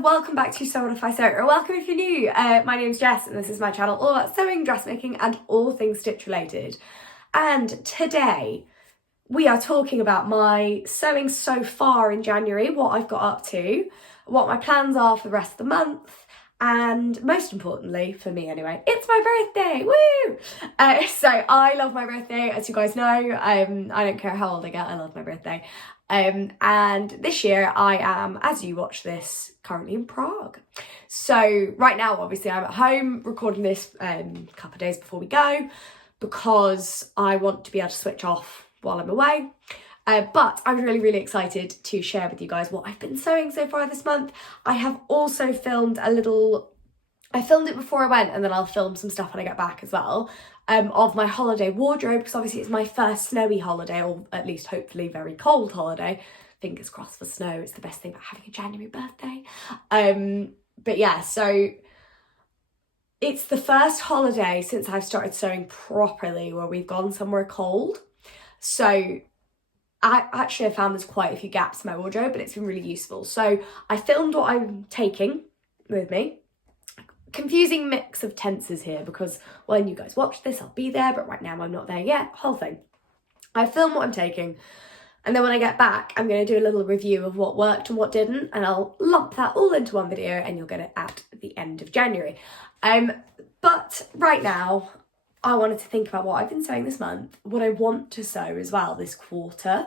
and welcome back to Sew What If I Sew, or welcome if you're new. My name's Jess and this is my channel all about sewing, dressmaking and all things stitch related. And today we are talking about my sewing so far in January, what I've got up to, what my plans are for the rest of the month, and most importantly, for me anyway, it's my birthday, woo! So I love my birthday, as you guys know. I don't care how old I get, I love my birthday. And this year I am, as you watch this, currently in Prague. So right now, obviously I'm at home recording this a couple of days before we go, because I want to be able to switch off while I'm away. But I'm really excited to share with you guys what I've been sewing so far this month. I have also filmed I filmed it before I went, and then I'll film some stuff when I get back as well, of my holiday wardrobe, because obviously it's my first snowy holiday, or at least hopefully very cold holiday. Fingers crossed for snow, it's the best thing about having a January birthday. But yeah, so it's the first holiday since I've started sewing properly where we've gone somewhere cold. So I found there's quite a few gaps in my wardrobe, but it's been really useful. So I filmed what I'm taking with me. Confusing mix of tenses here, because when you guys watch this I'll be there, but right now I'm not there yet, whole thing. I film what I'm taking, and then when I get back I'm going to do a little review of what worked and what didn't, and I'll lump that all into one video and you'll get it at the end of January. But right now I wanted to think about what I've been sewing this month, what I want to sew as well this quarter,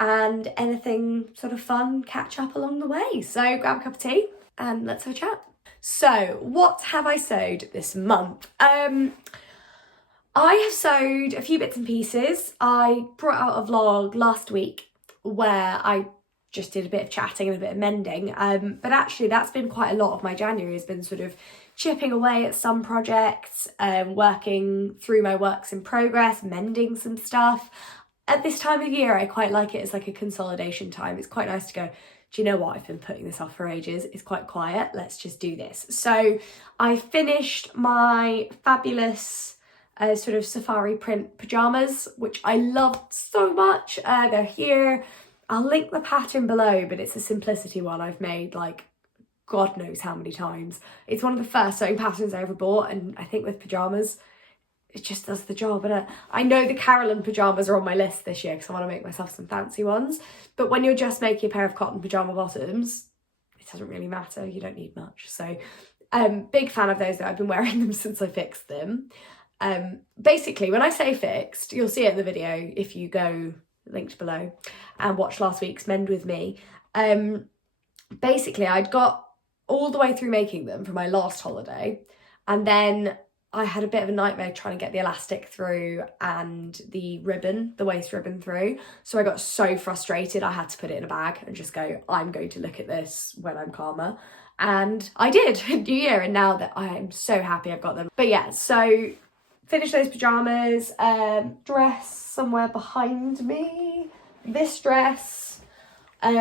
and anything sort of fun catch up along the way. So grab a cup of tea and let's have a chat. So what have I sewed this month? I have sewed a few bits and pieces. I brought out a vlog last week where I just did a bit of chatting and a bit of mending, but actually that's been quite a lot of my January, has been sort of chipping away at some projects, working through my works in progress, mending some stuff. At this time of year I quite like it as like a consolidation time. It's quite nice to go, do you know what, I've been putting this off for ages, it's quite quiet, let's just do this. So I finished my fabulous sort of safari print pyjamas, which I loved so much. They're here. I'll link the pattern below, but it's a simplicity one I've made like God knows how many times. It's one of the first sewing patterns I ever bought, and I think with pyjamas it just does the job. And I know the Carolyn pyjamas are on my list this year because I want to make myself some fancy ones, but when you're just making a pair of cotton pyjama bottoms, it doesn't really matter, you don't need much. So big fan of those, though. I've been wearing them since I fixed them. Basically, when I say fixed, you'll see it in the video if you go linked below and watch last week's Mend With Me. Basically I'd got all the way through making them for my last holiday, and then I had a bit of a nightmare trying to get the elastic through and the ribbon, the waist ribbon through. So I got so frustrated I had to put it in a bag and just go, I'm going to look at this when I'm calmer. And I did, New Year, and now that I am so happy I've got them. But yeah, so finished those pyjamas, dress somewhere behind me. This dress,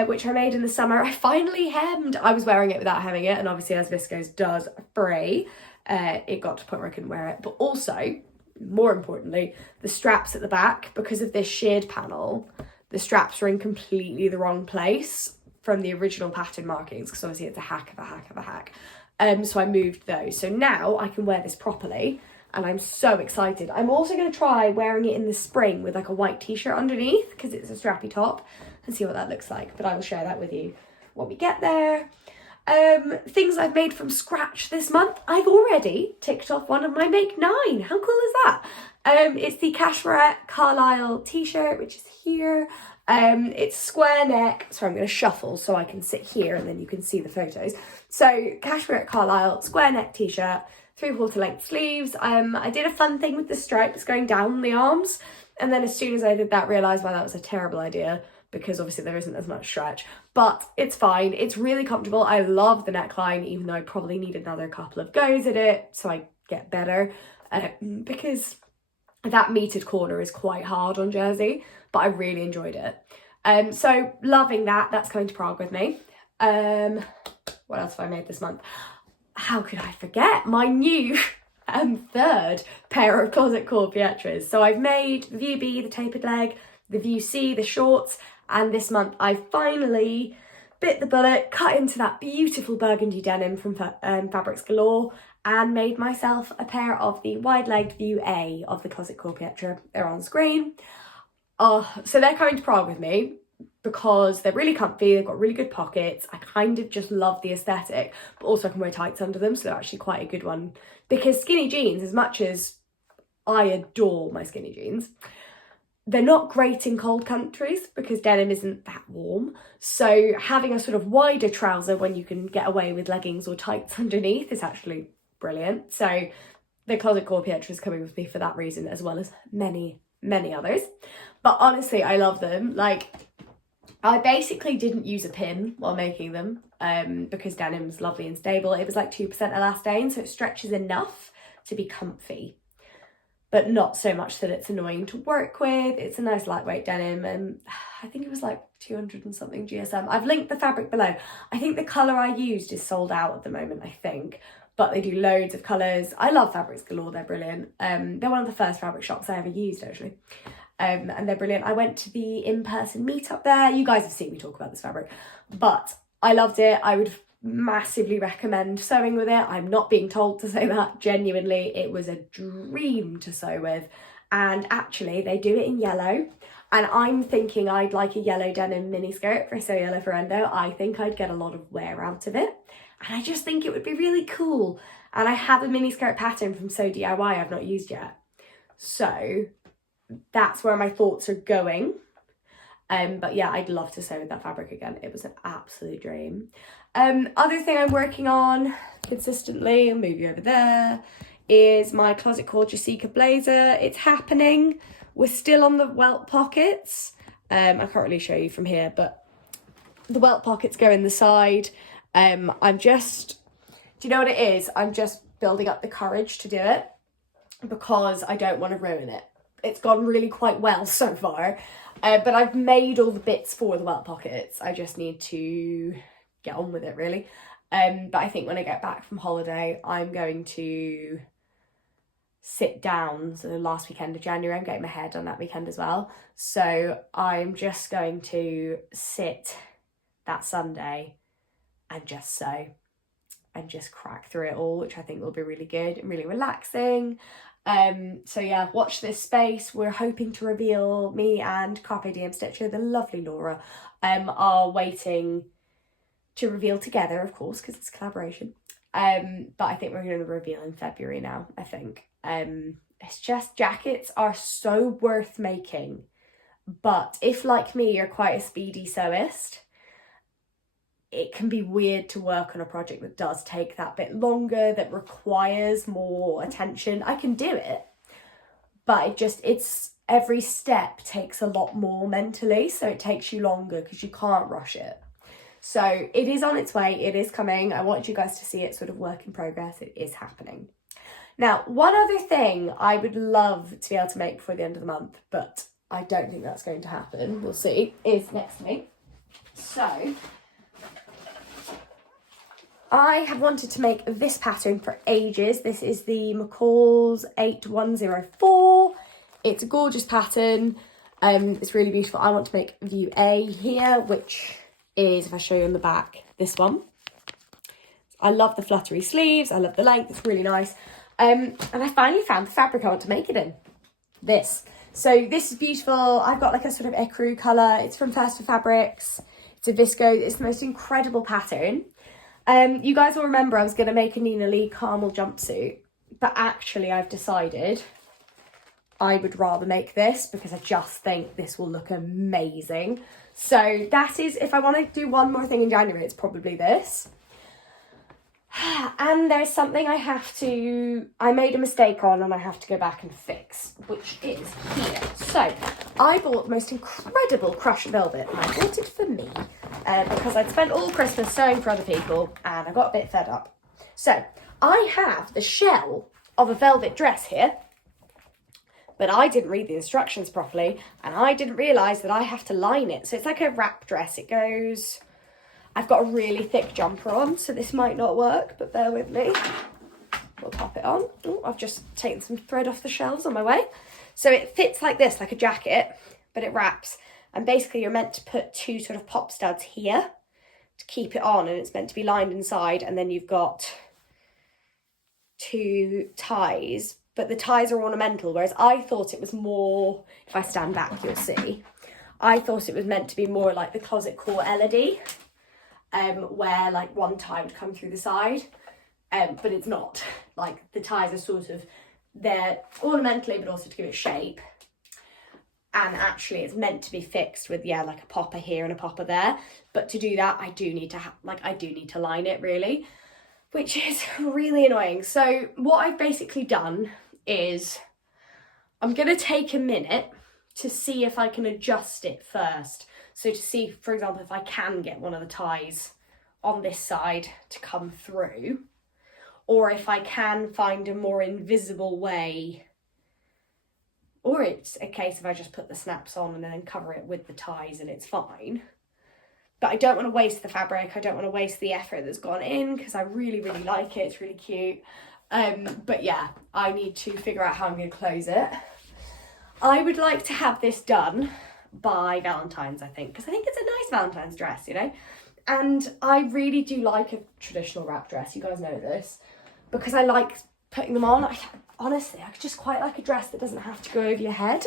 which I made in the summer, I finally hemmed. I was wearing it without hemming it, and obviously as viscose does fray, it got to the point where I couldn't wear it. But also, more importantly, the straps at the back, because of this sheared panel, the straps are in completely the wrong place from the original pattern markings, because obviously it's a hack of a hack of a hack. So I moved those. So now I can wear this properly, and I'm so excited. I'm also going to try wearing it in the spring with like a white t-shirt underneath, because it's a strappy top, and see what that looks like. But I will share that with you when we get there. Things I've made from scratch this month. I've already ticked off one of my Make 9. How cool is that? It's the Cashmere Carlisle t-shirt, which is here. It's square neck. Sorry, I'm going to shuffle so I can sit here and then you can see the photos. So Cashmere Carlisle square neck t-shirt, 3/4 length sleeves. I did a fun thing with the stripes going down the arms, and then as soon as I did that, realised why that was a terrible idea, because obviously there isn't as much stretch, but it's fine. It's really comfortable. I love the neckline, even though I probably need another couple of goes at it so I get better, because that metered corner is quite hard on jersey, but I really enjoyed it. So loving that. That's coming to Prague with me. What else have I made this month? How could I forget my new third pair of closet cord Pietras. So I've made the View B, the tapered leg, the View C, the shorts, and this month I finally bit the bullet, cut into that beautiful burgundy denim from Fabrics Galore, and made myself a pair of the wide-legged View A of the Closet Core Pietra. They're on screen. So they're coming to Prague with me because they're really comfy, they've got really good pockets. I kind of just love the aesthetic, but also I can wear tights under them, so they're actually quite a good one. Because skinny jeans, as much as I adore my skinny jeans, they're not great in cold countries because denim isn't that warm. So having a sort of wider trouser when you can get away with leggings or tights underneath is actually brilliant. So the Closet Core Pietra is coming with me for that reason, as well as many others. But honestly, I love them. Like, I basically didn't use a pin while making them because denim's lovely and stable. It was like 2% elastane, so it stretches enough to be comfy, but not so much that it's annoying to work with. It's a nice lightweight denim, and I think it was like 200 and something GSM. I've linked the fabric below. I think the colour I used is sold out at the moment, I think, but they do loads of colours. I love Fabrics Galore, they're brilliant. They're one of the first fabric shops I ever used, actually. And they're brilliant. I went to the in-person meetup there. You guys have seen me talk about this fabric, but I loved it. I would massively recommend sewing with it. I'm not being told to say that. Genuinely, it was a dream to sew with. And actually, they do it in yellow. And I'm thinking I'd like a yellow denim mini skirt for So Yellow for Endo. I think I'd get a lot of wear out of it. And I just think it would be really cool. And I have a mini skirt pattern from So DIY I've not used yet. So that's where my thoughts are going. But yeah, I'd love to sew with that fabric again. It was an absolute dream. Other thing I'm working on consistently, I'll move you over there, is my Closet Core Jessica blazer. It's happening. We're still on the welt pockets. I can't really show you from here, but the welt pockets go in the side. I'm just, do you know what it is? I'm just building up the courage to do it because I don't want to ruin it. It's gone really quite well so far, but I've made all the bits for the welt pockets. I just need to get on with it, really. But I think when I get back from holiday, I'm going to sit down. So the last weekend of January, I'm getting my hair done that weekend as well. So I'm just going to sit that Sunday and just sew and just crack through it all, which I think will be really good and really relaxing. So yeah, watch this space. We're hoping to reveal, me and Carpe Diem Stitcher, the lovely Laura, are waiting to reveal together, of course, because it's a collaboration. But I think we're going to reveal in February now, I think. It's just, jackets are so worth making. But if, like me, you're quite a speedy sewist, it can be weird to work on a project that does take that bit longer, that requires more attention. I can do it, but it's every step takes a lot more mentally, so it takes you longer because you can't rush it. So it is on its way, it is coming. I want you guys to see it sort of work in progress. It is happening. Now, one other thing I would love to be able to make before the end of the month, but I don't think that's going to happen, we'll see, is next to me. So I have wanted to make this pattern for ages. This is the McCall's 8104. It's a gorgeous pattern. It's really beautiful. I want to make View A here, which is, if I show you on the back, this one. I love the fluttery sleeves. I love the length. It's really nice. And I finally found the fabric I want to make it in. This. So this is beautiful. I've got like a sort of ecru colour. It's from First Fabrics. It's a viscose. It's the most incredible pattern. You guys will remember I was going to make a Nina Lee caramel jumpsuit, but actually I've decided I would rather make this because I just think this will look amazing. So that is, if I want to do one more thing in January, it's probably this. And there's something I made a mistake on and I have to go back and fix, which is here. So I bought the most incredible crush velvet and I bought it for me because I'd spent all Christmas sewing for other people and I got a bit fed up. So I have the shell of a velvet dress here, but I didn't read the instructions properly and I didn't realise that I have to line it. So it's like a wrap dress. It goes... I've got a really thick jumper on, so this might not work, but bear with me. We'll pop it on. Oh, I've just taken some thread off the shelves on my way. So it fits like this, like a jacket, but it wraps. And basically you're meant to put two sort of pop studs here to keep it on, and it's meant to be lined inside, and then you've got 2 ties, but the ties are ornamental, whereas I thought it was more, if I stand back you'll see, I thought it was meant to be more like the closet core LED, where like one tie would come through the side, but it's not. Like the ties are sort of, they're ornamentally but also to give it shape, and actually it's meant to be fixed with, yeah, like a popper here and a popper there, but to do that I do need to line it really, which is really annoying. So what I've basically done is I'm going to take a minute to see if I can adjust it first. So to see, for example, if I can get one of the ties on this side to come through, or if I can find a more invisible way, or it's a case of I just put the snaps on and then cover it with the ties and it's fine. But I don't want to waste the fabric. I don't want to waste the effort that's gone in, because I really, really like it. It's really cute. But yeah, I need to figure out how I'm going to close it. I would like to have this done by Valentine's, I think, because I think it's a nice Valentine's dress, you know? And I really do like a traditional wrap dress. You guys know this, because I like putting them on. Honestly, I just quite like a dress that doesn't have to go over your head.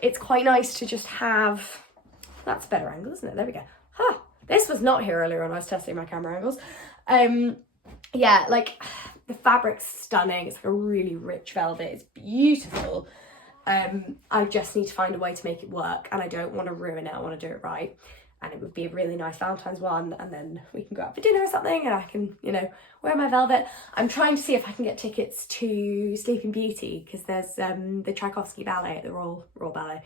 It's quite nice to just have, that's a better angle, isn't it? There we go. Huh, this was not here earlier when I was testing my camera angles. Yeah, like the fabric's stunning. It's like a really rich velvet. It's beautiful. I just need to find a way to make it work, and I don't want to ruin it. I want to do it right. And it would be a really nice Valentine's one, and then we can go out for dinner or something, and I can, you know, wear my velvet. I'm trying to see if I can get tickets to Sleeping Beauty, because there's the Tchaikovsky Ballet at the Royal Ballet,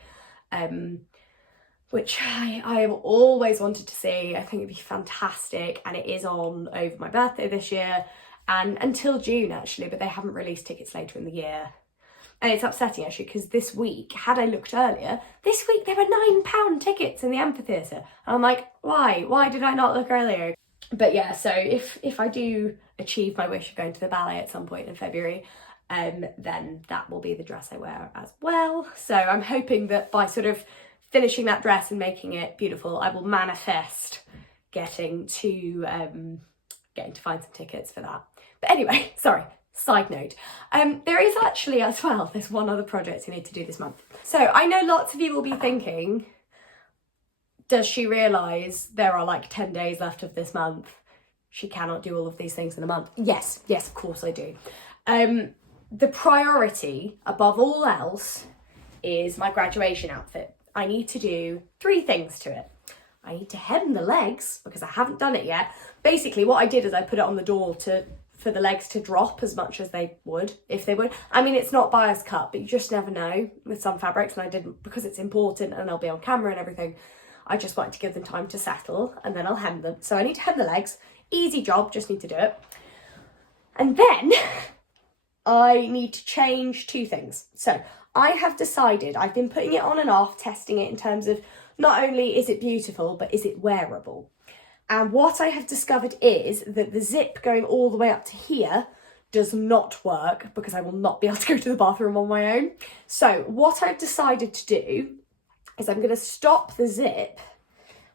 which I have always wanted to see. I think it'd be fantastic, and it is on over my birthday this year, and until June actually, but they haven't released tickets later in the year. And it's upsetting actually, because this week, had I looked earlier, this week there were £9 tickets in the amphitheatre. And I'm like, why? Why did I not look earlier? But yeah, so if I do achieve my wish of going to the ballet at some point in February, then that will be the dress I wear as well. So I'm hoping that by sort of finishing that dress and making it beautiful, I will manifest getting to find some tickets for that. But anyway, sorry. Side note, there is actually as well, there's one other project you need to do this month. So I know lots of you will be thinking, does she realise there are like 10 days left of this month? She cannot do all of these things in a month. Yes, of course I do. The priority above all else is my graduation outfit. I need to do 3 things to it. I need to hem the legs, because I haven't done it yet. Basically what I did is I put it on the door for the legs to drop as much as they would, if they would. I mean, it's not bias cut, but you just never know with some fabrics, and I didn't, because it's important and they'll be on camera and everything. I just wanted to give them time to settle, and then I'll hem them. So I need to hem the legs. Easy job, just need to do it. And then I need to change 2 things. So I have decided, I've been putting it on and off, testing it in terms of not only is it beautiful, but is it wearable? And what I have discovered is that the zip going all the way up to here does not work, because I will not be able to go to the bathroom on my own. So what I've decided to do is I'm going to stop the zip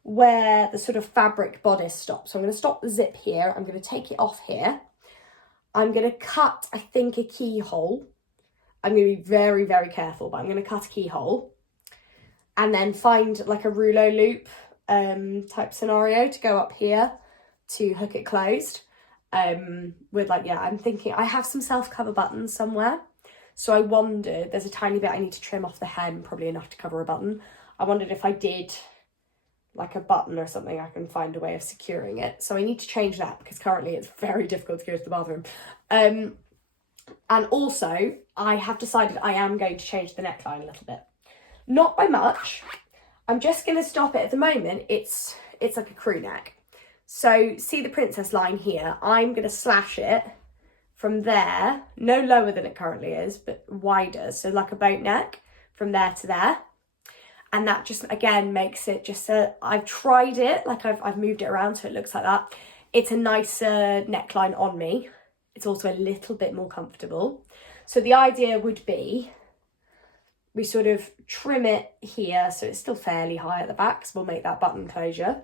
where the sort of fabric bodice stops. So I'm going to stop the zip here. I'm going to take it off here. I'm going to cut, I think, a keyhole. I'm going to be very, very careful, but I'm going to cut a keyhole and then find like a rouleau loop type scenario to go up here to hook it closed. With like, yeah, I'm thinking I have some self-cover buttons somewhere. So I wondered, there's a tiny bit I need to trim off the hem, probably enough to cover a button. I wondered if I did like a button or something, I can find a way of securing it. So I need to change that, because currently it's very difficult to go to the bathroom. And also I have decided I am going to change the neckline a little bit. Not by much. I'm just going to stop it at the moment. It's like a crew neck. So see the princess line here? I'm going to slash it from there, no lower than it currently is, but wider. So like a boat neck from there to there. And that just, again, makes it just I've tried it, like I've moved it around so it looks like that. It's a nicer neckline on me. It's also a little bit more comfortable. So the idea would be, we sort of trim it here so it's still fairly high at the back, so we'll make that button closure.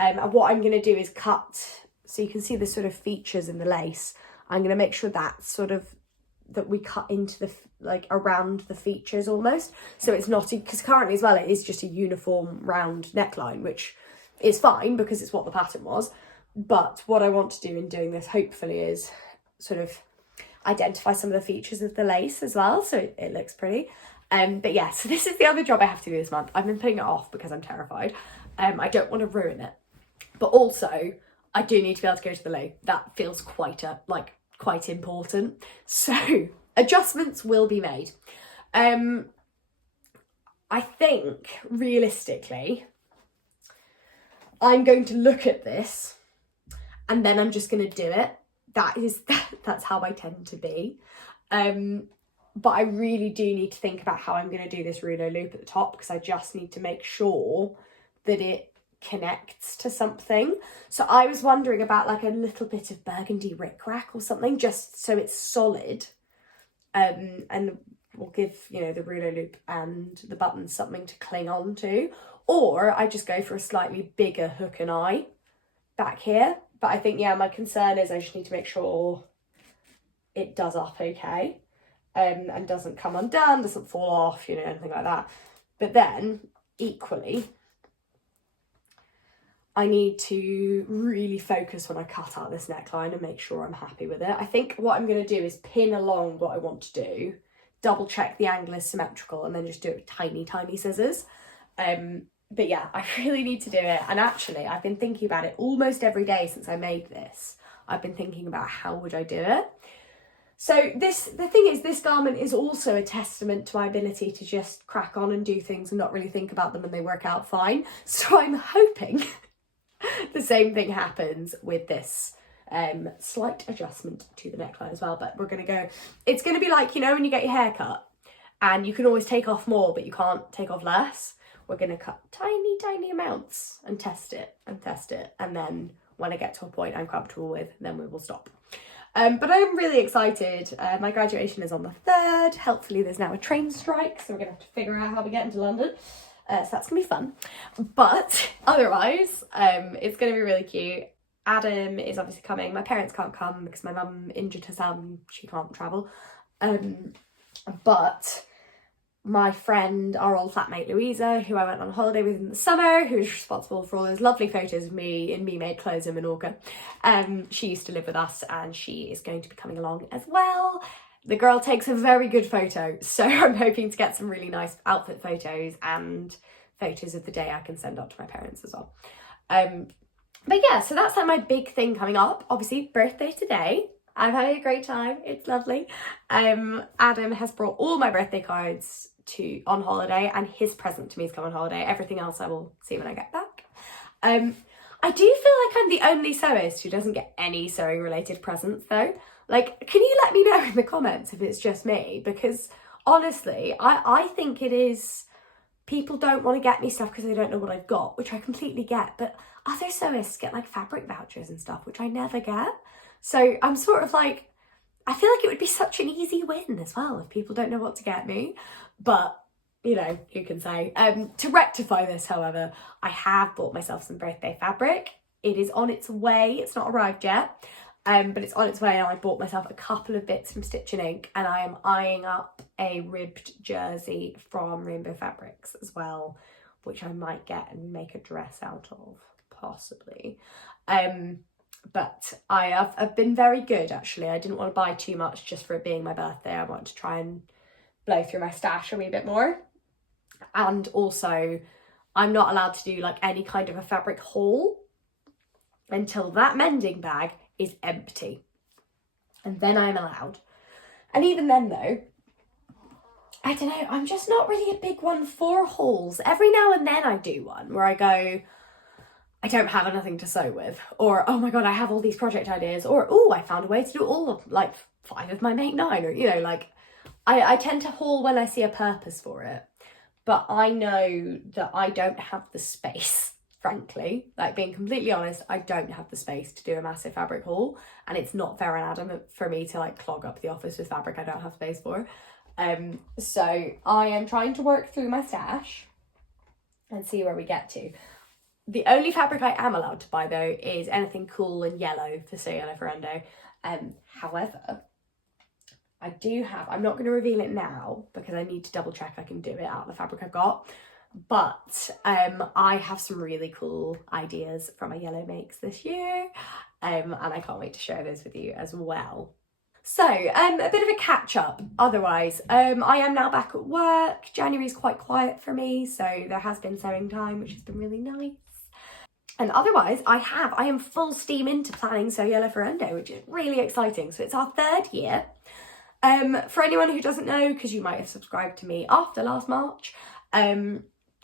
And what I'm going to do is cut, so you can see the sort of features in the lace. I'm going to make sure that we cut into the, like, around the features almost. So it's not, because currently as well, it is just a uniform round neckline, which is fine because it's what the pattern was. But what I want to do in doing this, hopefully, is sort of identify some of the features of the lace as well, so it looks pretty. But yeah, so this is the other job I have to do this month. I've been putting it off because I'm terrified. I don't want to ruin it. But also, I do need to be able to go to the loo. That feels quite important. So adjustments will be made. I think realistically, I'm going to look at this and then I'm just going to do it. That's how I tend to be. But I really do need to think about how I'm going to do this rouleau loop at the top, because I just need to make sure that it connects to something. So I was wondering about like a little bit of burgundy rickrack or something, just so it's solid, and will give, you know, the rouleau loop and the buttons something to cling on to. Or I just go for a slightly bigger hook and eye back here. But I think, yeah, my concern is I just need to make sure it does up okay, and doesn't come undone, doesn't fall off, you know, anything like that. But then equally, I need to really focus when I cut out this neckline and make sure I'm happy with it. I think what I'm going to do is pin along what I want to do, double check the angle is symmetrical, and then just do it with tiny, tiny scissors. But yeah, I really need to do it. And actually, I've been thinking about it almost every day since I made this. I've been thinking about how would I do it. So the thing is, this garment is also a testament to my ability to just crack on and do things and not really think about them, and they work out fine. So I'm hoping the same thing happens with this slight adjustment to the neckline as well. But we're going to go, it's going to be like, you know, when you get your hair cut and you can always take off more, but you can't take off less. We're going to cut tiny, tiny amounts and test it. And then when I get to a point I'm comfortable with, then we will stop. But I'm really excited. My graduation is on the 3rd. Helpfully there's now a train strike, so we're going to have to figure out how we get into London. So that's going to be fun. But otherwise, it's going to be really cute. Adam is obviously coming. My parents can't come because my mum injured herself and she can't travel. But my friend, our old flatmate Louisa, who I went on holiday with in the summer, who was responsible for all those lovely photos of me in me-made clothes in Menorca, she used to live with us and she is going to be coming along as well. The girl takes a very good photo, so I'm hoping to get some really nice outfit photos and photos of the day I can send up to my parents as well. But yeah, so that's like my big thing coming up. Obviously, birthday today. I'm having a great time. It's lovely. Adam has brought all my birthday cards on holiday, and his present to me is come on holiday. Everything else I will see when I get back. I do feel like I'm the only sewist who doesn't get any sewing related presents though. Like, can you let me know in the comments if it's just me? Because honestly, I think it is, people don't want to get me stuff because they don't know what I've got, which I completely get. But other sewists get like fabric vouchers and stuff, which I never get. So I'm sort of like, I feel like it would be such an easy win as well if people don't know what to get me. But, you know, who can say? To rectify this, however, I have bought myself some birthday fabric. It is on its way. It's not arrived yet, but it's on its way. And I bought myself a couple of bits from Stitch and Ink, and I am eyeing up a ribbed jersey from Rainbow Fabrics as well, which I might get and make a dress out of, possibly. But I've been very good, actually. I didn't want to buy too much just for it being my birthday. I wanted to try and blow through my stash a wee bit more. And also, I'm not allowed to do like any kind of a fabric haul until that mending bag is empty. And then I'm allowed. And even then though, I don't know, I'm just not really a big one for hauls. Every now and then I do one where I go, I don't have anything to sew with, or oh my god, I have all these project ideas, or oh, I found a way to do all of like 5 of my make 9, or you know, like I tend to haul when I see a purpose for it. But I know that I don't have the space, frankly, like being completely honest, I don't have the space to do a massive fabric haul, and it's not fair and Adam for me to like clog up the office with fabric I don't have space for. So I am trying to work through my stash and see where we get to. The only fabric I am allowed to buy though is anything cool and yellow for So Yellow for Endo. However, I do have, I'm not going to reveal it now because I need to double check I can do it out of the fabric I've got. But I have some really cool ideas from my yellow makes this year. And I can't wait to share those with you as well. So, a bit of a catch up otherwise. I am now back at work. January's quite quiet for me, so there has been sewing time, which has been really nice. And otherwise, I am full steam into planning So Yellow for Endo, which is really exciting. So it's our 3rd year. For anyone who doesn't know, because you might have subscribed to me after last March,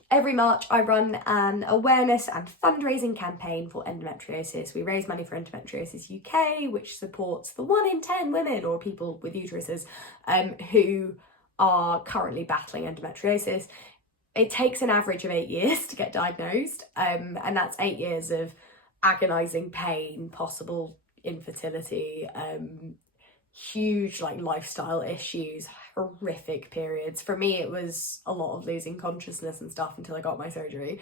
every March I run an awareness and fundraising campaign for endometriosis. We raise money for Endometriosis UK, which supports the 1 in 10 women or people with uteruses who are currently battling endometriosis. It takes an average of 8 years to get diagnosed, and that's 8 years of agonising pain, possible infertility, huge like lifestyle issues, horrific periods. For me, it was a lot of losing consciousness and stuff until I got my surgery.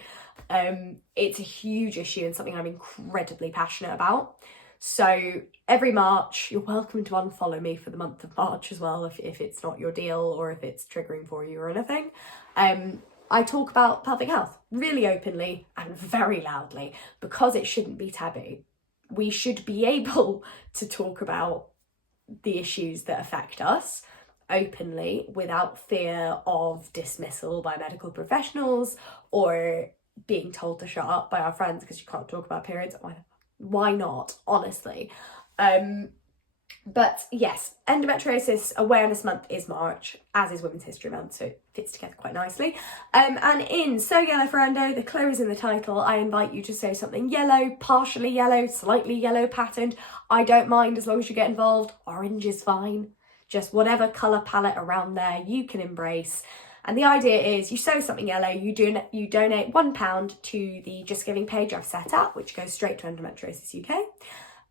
It's a huge issue and something I'm incredibly passionate about. So every March, you're welcome to unfollow me for the month of March as well if it's not your deal or if it's triggering for you or anything. I talk about pelvic health really openly and very loudly because it shouldn't be taboo. We should be able to talk about the issues that affect us openly without fear of dismissal by medical professionals or being told to shut up by our friends because you can't talk about periods. Why not, honestly? But yes, Endometriosis Awareness Month is March, as is Women's History Month, so it fits together quite nicely. And in So Yellow for Endo, the clue is in the title, I invite you to sew something yellow, partially yellow, slightly yellow patterned. I don't mind as long as you get involved. Orange is fine. Just whatever colour palette around there you can embrace. And the idea is you sew something yellow, you donate £1 to the Just Giving page I've set up, which goes straight to Endometriosis UK.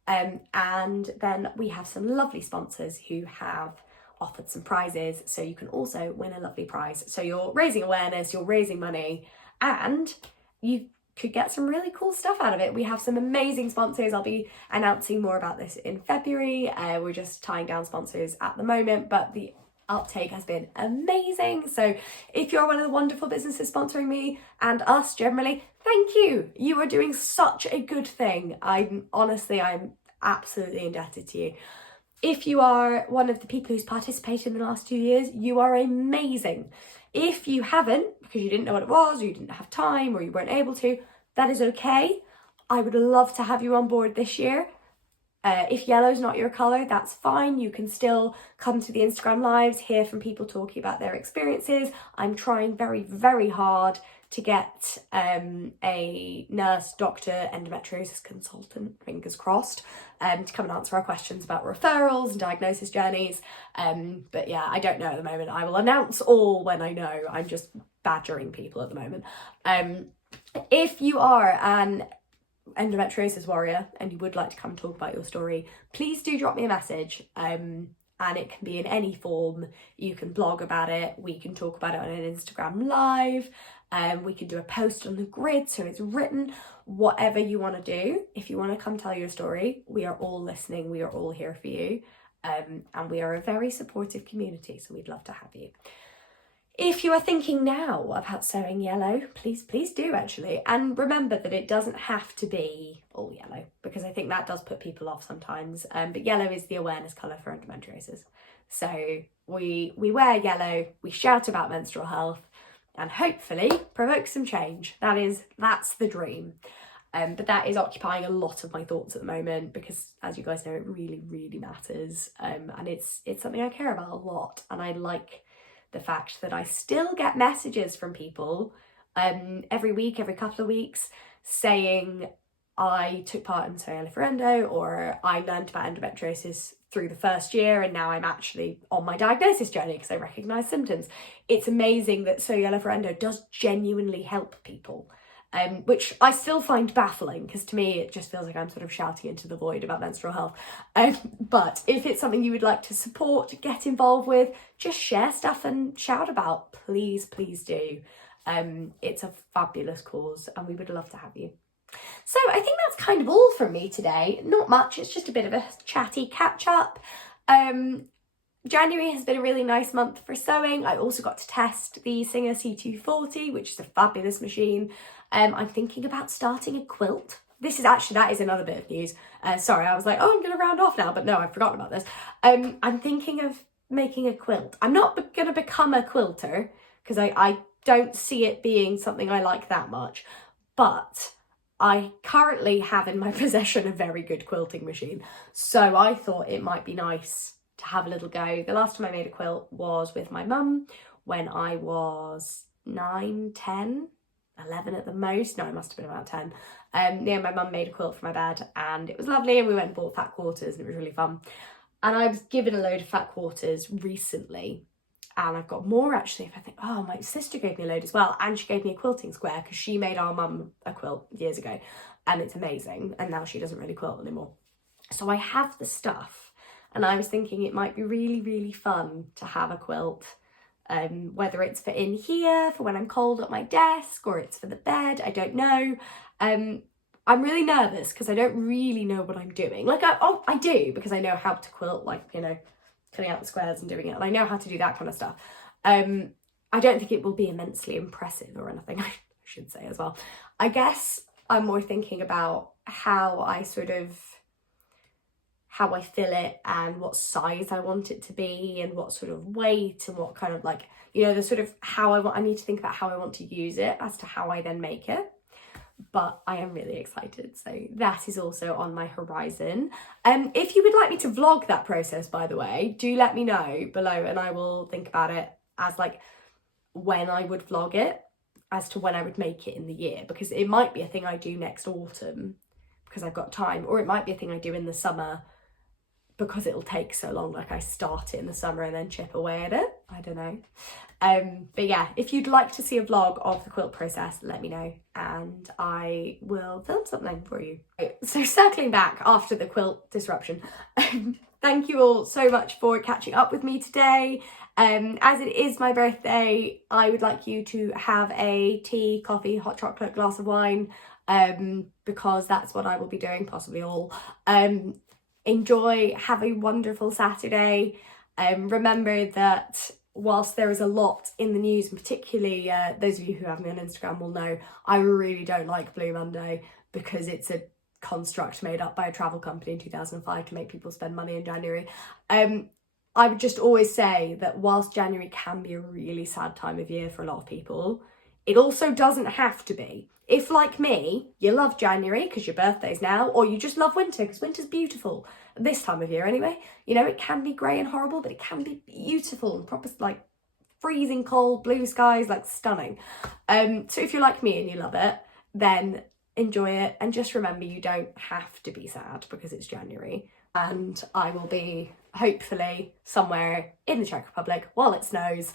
And then we have some lovely sponsors who have offered some prizes, so you can also win a lovely prize. So you're raising awareness, you're raising money, and you could get some really cool stuff out of it. We have some amazing sponsors. I'll be announcing more about this in February. We're just tying down sponsors at the moment, but the uptake has been amazing. So if you're one of the wonderful businesses sponsoring me and us generally, thank you. You are doing such a good thing. I'm absolutely indebted to you. If you are one of the people who's participated in the last 2 years, you are amazing. If you haven't, because you didn't know what it was, or you didn't have time, or you weren't able to, that is okay. I would love to have you on board this year. If yellow's not your colour, that's fine. You can still come to the Instagram lives, hear from people talking about their experiences. I'm trying very, very hard to get a nurse, doctor, endometriosis consultant, fingers crossed, to come and answer our questions about referrals and diagnosis journeys. But yeah, I don't know at the moment. I will announce all when I know. I'm just badgering people at the moment. If you are an endometriosis warrior and you would like to come talk about your story, please do drop me a message. And it can be in any form. You can blog about it, we can talk about it on an Instagram live, we can do a post on the grid so it's written. Whatever you want to do, if you want to come tell your story, we are all listening, we are all here for you, and we are a very supportive community, so we'd love to have you. If you are thinking now about sewing yellow, please do actually. And remember that it doesn't have to be all yellow, because I think that does put people off sometimes. But yellow is the awareness colour for endometriosis. So we wear yellow, we shout about menstrual health, and hopefully provoke some change. That's the dream. But that is occupying a lot of my thoughts at the moment because, as you guys know, it really, really matters. And it's something I care about a lot. And I like the fact that I still get messages from people every week, every couple of weeks, saying I took part in So Yellow for Endo, or I learned about endometriosis through the first year and now I'm actually on my diagnosis journey because I recognise symptoms. It's amazing that So Yellow for Endo does genuinely help people, which I still find baffling because to me it just feels like I'm sort of shouting into the void about menstrual health. But if it's something you would like to support, get involved with, just share stuff and shout about, please do. It's a fabulous cause and we would love to have you. So I think that's kind of all from me today. Not much, it's just a bit of a chatty catch up. January has been a really nice month for sewing. I also got to test the Singer C240, which is a fabulous machine. I'm thinking about starting a quilt. That is another bit of news. Sorry, I was like, oh, I'm going to round off now, but no, I've forgotten about this. I'm thinking of making a quilt. I'm not going to become a quilter because I don't see it being something I like that much, but I currently have in my possession a very good quilting machine. So I thought it might be nice to have a little go. The last time I made a quilt was with my mum when I was 9, 10, 11 at the most. No, I must have been about 10. Yeah, my mum made a quilt for my bed and it was lovely, and we went and bought fat quarters and it was really fun. And I was given a load of fat quarters recently, and I've got more actually. If I think, oh, my sister gave me a load as well, and she gave me a quilting square because she made our mum a quilt years ago, and it's amazing, and now she doesn't really quilt anymore. So I have the stuff, and I was thinking it might be really, really fun to have a quilt, whether it's for in here, for when I'm cold at my desk, or it's for the bed, I don't know. I'm really nervous because I don't really know what I'm doing. Like, I do, because I know how to quilt, like, you know, cutting out the squares and doing it, and I know how to do that kind of stuff. I don't think it will be immensely impressive or anything, I should say as well. I guess I'm more thinking about how I fill it and what size I want it to be and what sort of weight and what kind of, like, you know, the sort of I need to think about how I want to use it as to how I then make it. But I am really excited, so that is also on my horizon. If you would like me to vlog that process, by the way, do let me know below and I will think about it as like when I would vlog it, as to when I would make it in the year, because it might be a thing I do next autumn because I've got time, or it might be a thing I do in the summer because it'll take so long, like I start it in the summer and then chip away at it. I don't know. But yeah, if you'd like to see a vlog of the quilt process, let me know and I will film something for you. So circling back after the quilt disruption, thank you all so much for catching up with me today. As it is my birthday, I would like you to have a tea, coffee, hot chocolate, glass of wine, because that's what I will be doing, possibly all. Enjoy, have a wonderful Saturday. Remember that whilst there is a lot in the news, and particularly those of you who have me on Instagram will know, I really don't like Blue Monday because it's a construct made up by a travel company in 2005 to make people spend money in January. I would just always say that whilst January can be a really sad time of year for a lot of people, it also doesn't have to be. If, like me, you love January because your birthday's now, or you just love winter because winter's beautiful, this time of year anyway, you know, it can be grey and horrible, but it can be beautiful and proper, like, freezing cold, blue skies, like, stunning. So if you're like me and you love it, then enjoy it, and just remember you don't have to be sad because it's January. And I will be, hopefully, somewhere in the Czech Republic while it snows.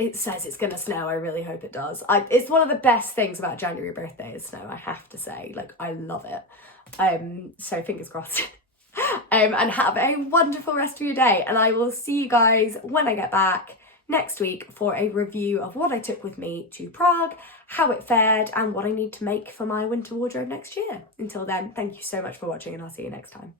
It says it's going to snow. I really hope it does. It's one of the best things about January birthday is snow, I have to say. Like, I love it. So fingers crossed. And have a wonderful rest of your day. And I will see you guys when I get back next week for a review of what I took with me to Prague, how it fared, and what I need to make for my winter wardrobe next year. Until then, thank you so much for watching, and I'll see you next time.